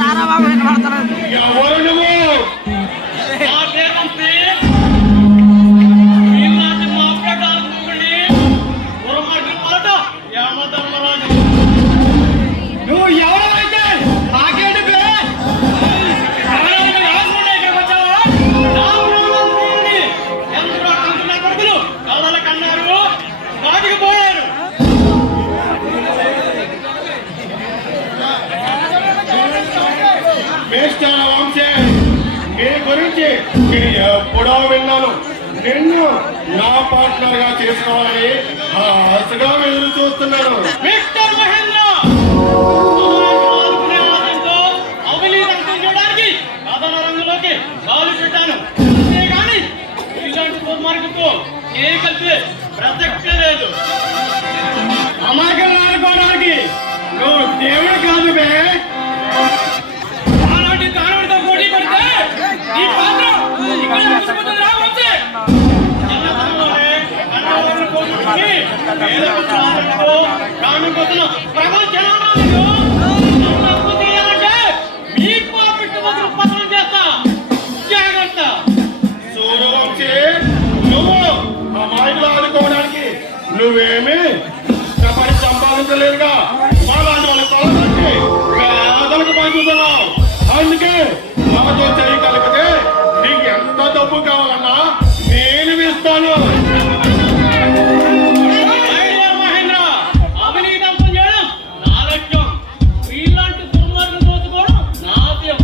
రారా బాబు ఎక్కడ పడతారు? ఎవరు నువ్వు? నువ్వు ఎవరైతే నాకేంటి కన్నారు వాటికి పోయారు. వంశే నీ గురించి నేను ఎప్పుడో విన్నాను. నిన్ను నా పార్ట్నర్ గా చేసుకోవాలని ఆశగా ఎదురు చూస్తున్నాను. మిస్టర్ మహేంద్ర అవినీతి చేయడానికి కథన రంగులోకి కాలు పెట్టాను. అంతేగాని ఇలాంటి దుర్మార్గంతో ఏ కలిపే ప్రసక్తే లేదు. అమాయకులు ఆడుకోవడానికి నువ్వు దేవుడు కాదు బే. ఆడుకోవడానికి నువ్వేమి ప్రపంచ సంపాదించలేదుగా. మాలాంటి వాళ్ళ తోలకి పేదలకు పంచుతున్నావు. అందుకే నాతో చేయి కలిపితే నీకు ఎంత డబ్బు కావాలన్నా నేను ఇస్తాను. మహేంద్ర అవినీతి అంతం చేయడం నా లక్ష్యం. వీళ్ళంటి దుర్మార్గం పోసుకోవడం నా ఆశయం.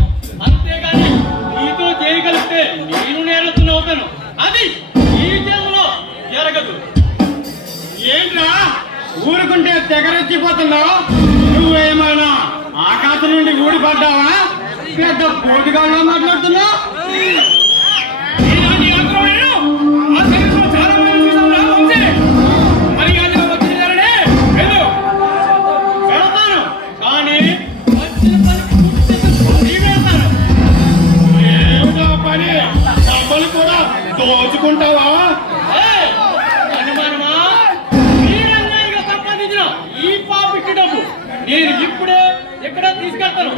అంతేగాని నీతో చేయి కలిపితే నేను నేరస్తుని అవుతాను. అది ఈ జన్మలో జరగదు. ఏంట్రా ఊరుకుంటే తెగరెచ్చిపోతున్నావు? నువ్వేమైనా ఆకాశం నుండి ఊడిపడ్డావా? పెద్ద పోటుగాళ్ళ మాట్లాడుతున్నావు. కానీ పని డబ్బులు కూడా దోచుకుంటావా? అనుమానమా? సంపాదించిన ఈ పాపిట్టి డబ్బు నేను ఇప్పుడే ఎక్కడ తీసుకెళ్తాను.